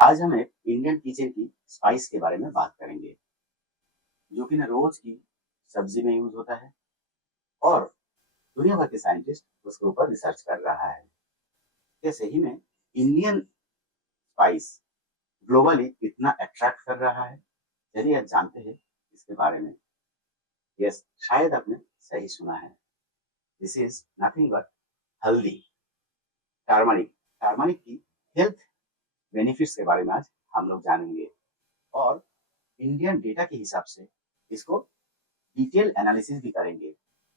आज हम एक इंडियन किचन की स्पाइस के बारे में बात करेंगे, जो कि न रोज की सब्जी में यूज होता है और दुनिया भर के साइंटिस्ट उसके ऊपर रिसर्च कर रहा है। क्या सही में इंडियन स्पाइस ग्लोबली कितना अट्रैक्ट कर रहा है? चलिए आज जानते हैं इसके बारे में। यस, शायद आपने सही सुना है। दिस इज नथिंग बट हल्दी, टर्मरिक। टर्मरिक की हेल्थ बेनिफिट्स के बारे में आज हम लोग जानेंगे और इंडियन डेटा के हिसाब से इसको डिटेल एनालिसिस भी करेंगे।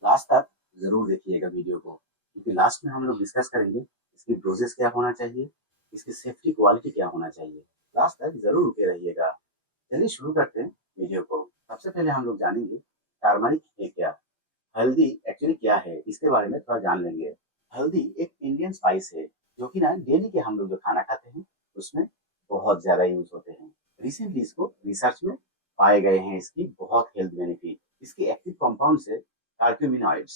लास्ट तक जरूर देखिएगा वीडियो को, क्योंकि लास्ट में हम लोग डिस्कस करेंगे इसकी डोजेस क्या होना चाहिए, इसकी सेफ्टी क्वालिटी क्या होना चाहिए। लास्ट तक जरूर रुके रहिएगा। चलिए शुरू करते हैं वीडियो को। सबसे पहले हम लोग जानेंगे टर्मरिक है क्या, हल्दी एक्चुअली क्या है, इसके बारे में थोड़ा जान लेंगे। हल्दी एक इंडियन स्पाइस है जो कि ना डेली के हम लोग जो खाना खाते हैं उसमें बहुत ज्यादा यूज होते हैं। रिसेंटली इसको रिसर्च में पाए गए हैं इसकी बहुत हेल्थ बेनिफिट। इसके एक्टिव कंपाउंड है कार्क्यूमिनॉइड्स,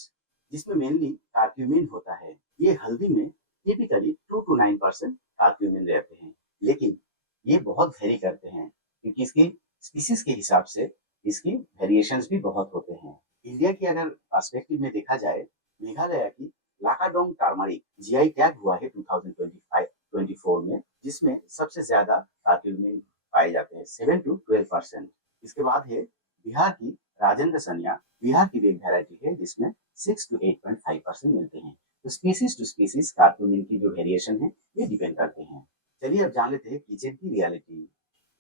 जिसमें मेनली कार्क्यूमिन होता है। ये हल्दी में टिपिकली 2 to 9% कार्क्यूमिन रहते हैं, लेकिन ये बहुत वेरी करते हैं क्योंकि इसकी स्पीसीज के हिसाब से इसकी वेरिएशंस भी बहुत होते हैं। इंडिया की अगर पर्सपेक्टिव में देखा जाए, मेघालय की लाकाडोंग टर्मरिक जीआई टैग हुआ है 2024 में, जिसमें सबसे ज्यादा कार्क्यूमिन पाए जाते हैं 7 to 12%। इसके बाद है बिहार की राजेंद्र सनिया। बिहार की भी एक वेरायटी है जिसमें 6 to 8.5% मिलते हैं। तो स्पीसीज टू स्पीसीज कार्क्यूमिन की जो वेरिएशन है ये डिपेंड करते हैं। चलिए अब जान लेते हैं किचन की रियलिटी।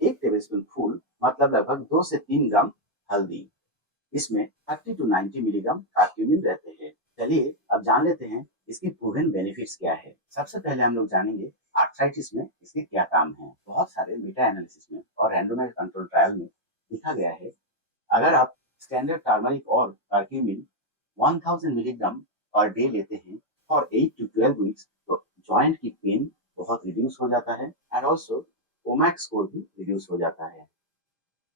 एक टेबलस्पून फूल मतलब लगभग 2 से 3 ग्राम हल्दी, इसमें 30 to 90 मिलीग्राम कार्क्यूमिन रहते हैं। चलिए अब जान लेते हैं इसकी प्रूवन बेनिफिट्स क्या है। सबसे पहले हम लोग जानेंगे आर्थराइटिस में इसके क्या काम है। बहुत सारे मेटा एनालिसिस में और रैंडमाइज्ड कंट्रोल ट्रायल में लिखा गया है, अगर आप स्टैंडर्ड टर्मरिक और कर्क्यूमिन 1000 मिलीग्राम पर डे लेते हैं और 8 to 12 वीक्स, तो जॉइंट की पेन बहुत रिड्यूस हो जाता है एंड ऑल्सो ओमैक स्कोर भी रिड्यूस हो जाता है।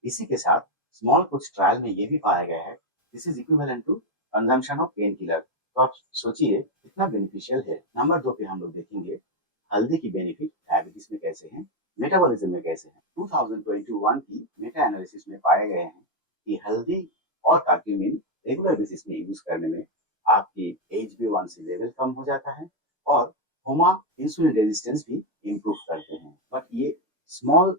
इसी के साथ स्मॉल कुछ ट्रायल में ये भी पाया गया है this is equivalent to consumption of painkiller. तो आप सोचिए कितना बेनिफिशियल है। नंबर 2 पे हम लोग देखेंगे हल्दी की बेनिफिट डायबिटीज में कैसे हैं, मेटाबॉलिज्म में कैसे हैं। 2021 की मेटा एनालिसिस में पाए गए हैं कि हल्दी और कर्क्यूमिन रेगुलर बेसिस में यूज करने में आपकी HbA1c लेवल कम हो जाता है और होमा इंसुलिन रेजिस्टेंस भी इम्प्रूव करते हैं। बट ये स्मॉल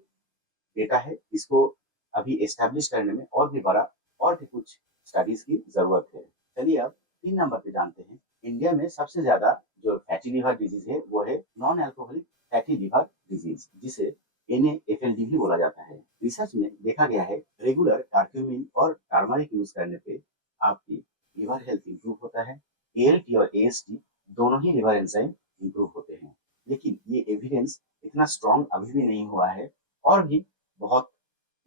डेटा है, इसको अभी एस्टेब्लिश करने में और भी बड़ा और भी कुछ स्टडीज की जरूरत है। चलिए अब 3 नंबर पे जानते हैं इंडिया में सबसे ज्यादा जो फैटी लिवर डिजीज है वो है non alcoholic fatty liver disease, जिसे NAFLD भी बोला जाता है। रिसर्च में देखा गया है रेगुलर कर्क्यूमिन और टर्मरिक यूज करने पे आपकी लिवर हेल्थ इंप्रूव होता है। ALT और AST दोनों ही लिवर एंजाइम इंप्रूव होते हैं, लेकिन ये एविडेंस इतना स्ट्रॉन्ग अभी भी नहीं हुआ है और भी बहुत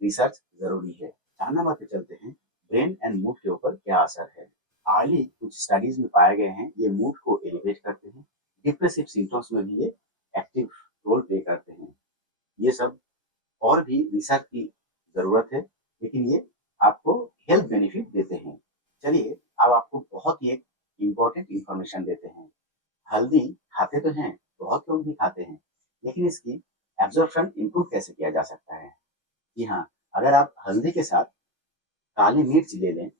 रिसर्च जरूरी है। 4 नंबर पे चलते हैं ब्रेन एंड मूड के ऊपर क्या असर है। हार्डली कुछ स्टडीज में पाए गए हैं ये मूड को एलिवेट करते हैं, डिप्रेसिव सिम्टम्स में भी ये एक्टिव रोल प्ले करते हैं। ये सब और भी रिसर्च की जरूरत है, लेकिन ये आपको हेल्थ बेनिफिट देते हैं। चलिए अब आपको बहुत ही एक इम्पोर्टेंट इंफॉर्मेशन देते हैं। हल्दी खाते तो हैं, बहुत लोग भी खाते हैं, लेकिन इसकी एब्जॉर्प्शन इंप्रूव कैसे किया जा सकता है। जी हाँ, अगर आप हल्दी के साथ काली मिर्च ले लें,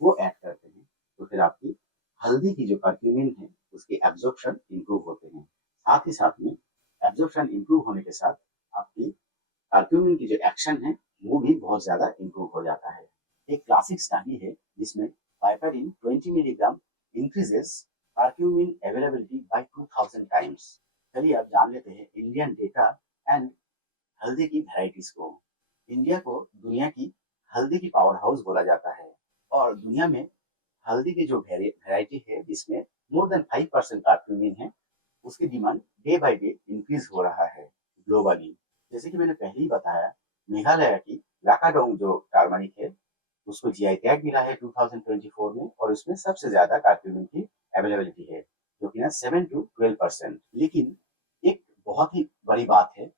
वो ऐड करते हैं, तो फिर आपकी हल्दी की जो कर्क्यूमिन है उसकी एब्जॉर्प्शन इंप्रूव होते हैं। साथ ही साथ में एब्जॉर्प्शन इंप्रूव होने के साथ आपकी कर्क्यूमिन की जो एक्शन है वो भी बहुत ज्यादा इंप्रूव हो जाता है। एक क्लासिक स्टडी है जिसमें piperine 20 milligram increases curcumin availability by 2000 times. चलिए अब जान लेते हैं इंडियन डेटा एंड हल्दी की वेराइटीज को। इंडिया को दुनिया की हल्दी की पावर हाउस बोला जाता है और दुनिया में हल्दी की जो वेराइटी है जिसमें मोर देन 5% कर्क्यूमिन है, उसकी demand day by day increase हो रहा है ग्लोबली। जैसे कि मैंने पहले ही बताया, मेघालय की लाकाडोंग जो टर्मरिक है उसको जीआई टैग मिला है 2024 में और उसमें सबसे ज्यादा कर्क्यूमिन की अवेलेबिलिटी है, जो कि ना 7 to 12%। लेकिन एक बहुत ही बड़ी बात है,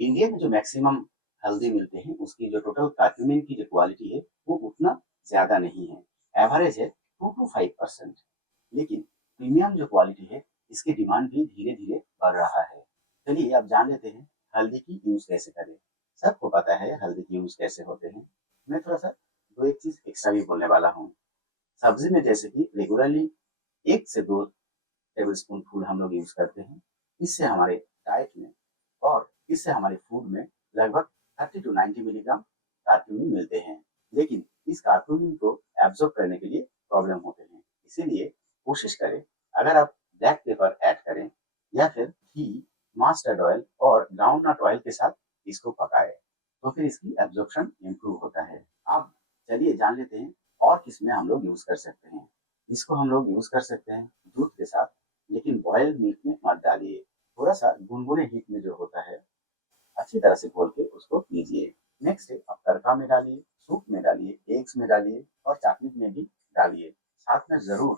इंडिया में जो मैक्सिमम हल्दी मिलते हैं उसकी जो टोटल कर्क्यूमिन की जो क्वालिटी है वो उतना ज्यादा नहीं है, एवरेज है 2 to 5%। लेकिन प्रीमियम जो क्वालिटी है इसकी डिमांड भी धीरे धीरे बढ़ रहा है। चलिए अब जान लेते हैं हल्दी की यूज कैसे करें। सबको पता है हल्दी की यूज कैसे होते हैं। मैं थोड़ा सा दो एक चीज एक्स्ट्रा भी बोलने वाला हूँ। सब्जी में जैसे कि रेगुलरली 1 से 2 टेबल स्पून फूड हम लोग यूज करते हैं। इससे हमारे डाइट में और इससे हमारे फूड में लगभग 30 to 90 मिलीग्राम कार्क्यूमिन मिलते हैं। लेकिन इस कार्क्यूमिन को एब्जॉर्ब करने के लिए प्रॉब्लम होते हैं। इसीलिए कोशिश करें, अगर आप ब्लैक पेपर ऐड करें या फिर घी, मस्टर्ड ऑयल और ग्राउंडनट ऑयल के साथ इसको पकाएं, तो फिर इसकी एब्जॉर्प्शन इम्प्रूव होता है। अब चलिए जान लेते हैं और किसमें हम लोग यूज कर सकते हैं। इसको हम लोग यूज कर सकते हैं दूध के साथ, लेकिन बॉइल्ड मिल्क में मत डालिए। थोड़ा सा गुनगुने हीट में जो होता है अच्छी तरह से घोल के उसको पीजिए। नेक्स्ट है, आप तड़का में डालिए, सूप में डालिए, एग्स में डालिए और चाटनी में भी डालिए। साथ में जरूर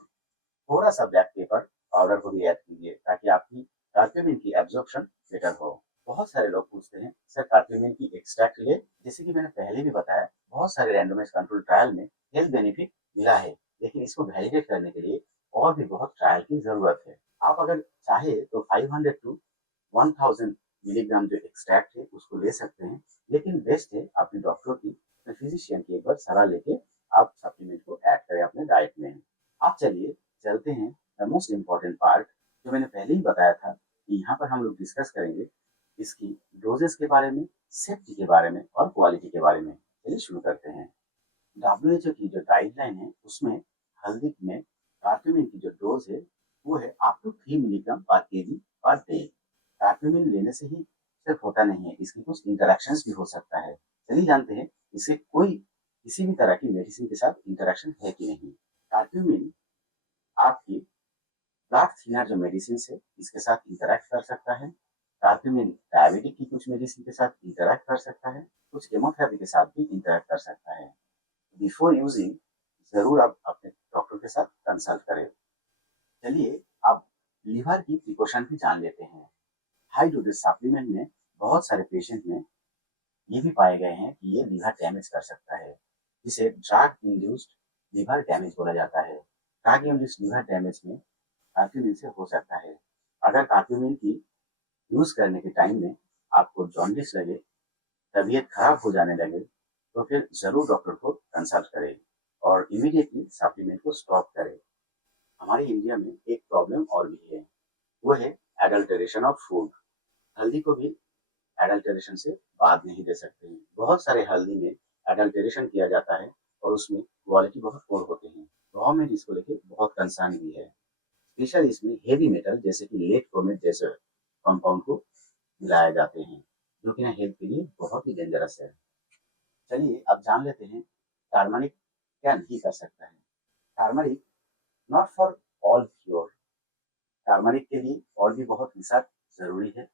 थोड़ा सा ब्लैक पेपर पाउडर को भी ऐड कीजिए ताकि आपकी कर्क्यूमिन की एब्जॉर्प्शन बेटर हो। बहुत सारे लोग पूछते हैं सर कर्क्यूमिन की एक्सट्रैक्ट ले, जैसे कि मैंने पहले भी बताया बहुत सारे रैंडमाइज्ड कंट्रोल ट्रायल में हेल्थ बेनिफिट मिला है, लेकिन इसको वैलिडेट करने के लिए और भी बहुत ट्रायल की जरूरत है। आप अगर चाहे तो 500 to 1000 मिलीग्राम जो एक्सट्रैक्ट है उसको ले सकते हैं, लेकिन बेस्ट है अपने डॉक्टर की, अपने फिजिशियन की एक बार सलाह लेके आप सप्लीमेंट को ऐड करें अपने डाइट में। आप चलिए चलते हैं द मोस्ट इम्पॉर्टेंट पार्ट, जो मैंने पहले ही बताया था कि यहाँ पर हम लोग डिस्कस करेंगे इसकी डोजेस के बारे में, सेफ्टी के बारे में और क्वालिटी के बारे में। चलिए शुरू करते हैं। WHO की जो गाइडलाइन है उसमें हल्दी में कार्क्यूमिन की जो डोज है वो है अप टू 3 मिलीग्राम पर केजी पर डे। कार्क्यूमिन लेने से ही सिर्फ होता नहीं है, इसकी कुछ इंटरेक्शंस भी हो सकता है। चलिए जानते हैं इससे कोई किसी भी तरह की मेडिसिन के साथ इंटरेक्शन है कि नहीं। कार्क्यूमिन आपकी ब्लड थिनर जो मेडिसिन है इसके साथ इंटरेक्ट कर सकता है। कार्क्यूमिन डायबिटिक की कुछ मेडिसिन के साथ इंटरेक्ट कर सकता है, कुछ केमोथेरेपी के साथ भी इंटरेक्ट कर सकता है। बिफोर यूजिंग जरूर आप अपने डॉक्टर के साथ कंसल्ट करें। चलिए अब लिवर की प्रिकॉशन भी जान लेते हैं। हाई डोजेज सप्लीमेंट में बहुत सारे पेशेंट में ये भी पाए गए हैं कि ये लिवर डैमेज कर सकता है, जिसे ड्रग इंड्यूस्ड लिवर डैमेज बोला जाता है। ड्रग इंड्यूस्ड लिवर डैमेज में कार्क्यूमिन से हो सकता है। अगर कार्क्यूमिन की यूज करने के टाइम में आपको जॉन्डिस लगे, तबीयत खराब हो जाने लगे, तो फिर जरूर डॉक्टर को कंसल्ट करें और इमीडिएटली सप्लीमेंट को स्टॉप करें। हमारे इंडिया में एक प्रॉब्लम और भी है, वो है एडल्टरेशन ऑफ फूड। हल्दी को भी एडल्टरेशन से बात नहीं दे सकते हैं। बहुत सारे हल्दी में एडल्टरेशन किया जाता है और उसमें क्वालिटी बहुत पोर होते हैं। गवर्नमेंट इसको लेके बहुत कंसर्न भी है। स्पेशल इसमें हेवी मेटल जैसे कि लेड क्रोमेट जैसे कंपाउंड को मिलाए जाते हैं, जो कि ना हेल्थ के लिए बहुत ही डेंजरस है। चलिए अब जान लेते हैं टर्मरिक क्या नहीं कर सकता है। Turmeric not for all cure. Turmeric के लिए और भी बहुत रिसर्च जरूरी है,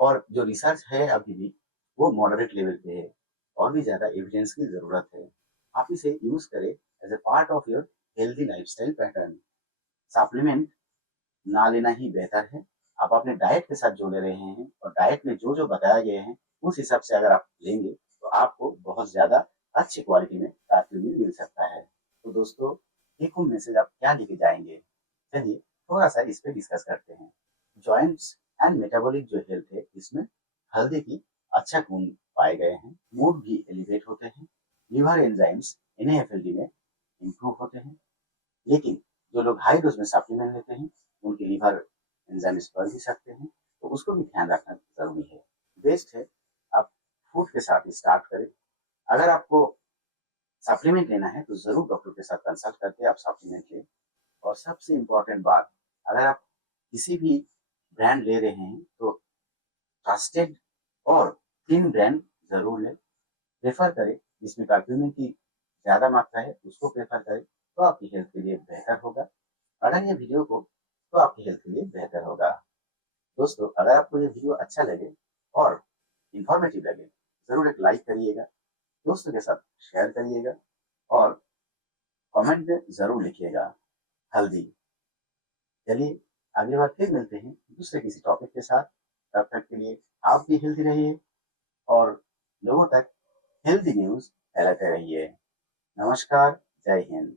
और जो रिसर्च है अभी भी वो मॉडरेट लेवल पे है, और भी ज्यादा एविडेंस की जरूरत है। आप इसे यूज करें as a part of your healthy lifestyle pattern. Supplement ना लेना ही बेहतर है। आप अपने डाइट के साथ जो ले रहे हैं और डाइट में जो जो बताया गया है उस हिसाब से अगर आप लेंगे तो आपको बहुत ज्यादा अच्छी क्वालिटी में कार्क्यूमिन मिल सकता है। तो दोस्तों, टेक होम मैसेज आप क्या लेके जाएंगे, चलिए थोड़ा सा इस पे डिस्कस करते हैं। जॉइंट्स एंड मेटाबॉलिक जो हेल्थ है इसमें हल्दी की अच्छा गुण पाए गए हैं। मूड भी एलिवेट होते हैं। लिवर एंजाइम्स NAFLD में इम्प्रूव होते हैं। लेकिन जो लोग हाई डोज में सप्लीमेंट लेते हैं उनके लिवर एंजाइम्स बढ़ भी सकते हैं, तो उसको भी ध्यान रखना जरूरी है। बेस्ट है आप फूड के साथ स्टार्ट करें। अगर आपको सप्लीमेंट लेना है तो जरूर डॉक्टर के साथ कंसल्ट करके आप सप्लीमेंट लें। और सबसे इम्पोर्टेंट बात, अगर आप किसी भी ब्रांड ले रहे हैं तो ट्रस्टेड और क्लीन ब्रांड जरूर लें। प्रेफर करें जिसमें कर्क्यूमिन की ज्यादा मात्रा है उसको प्रेफर करें, तो आपकी हेल्थ के लिए बेहतर होगा। अगर ये वीडियो को तो आपकी हेल्थ के लिए बेहतर होगा। दोस्तों, अगर आपको ये वीडियो अच्छा लगे और इंफॉर्मेटिव लगे जरूर एक लाइक करिएगा, दोस्तों के साथ शेयर करिएगा और कमेंट में जरूर लिखिएगा हल्दी। चलिए अगली बार फिर मिलते हैं दूसरे किसी टॉपिक के साथ। तब तक के लिए आप भी हेल्दी रहिए और लोगों तक हेल्दी न्यूज फैलाते रहिए। नमस्कार, जय हिंद।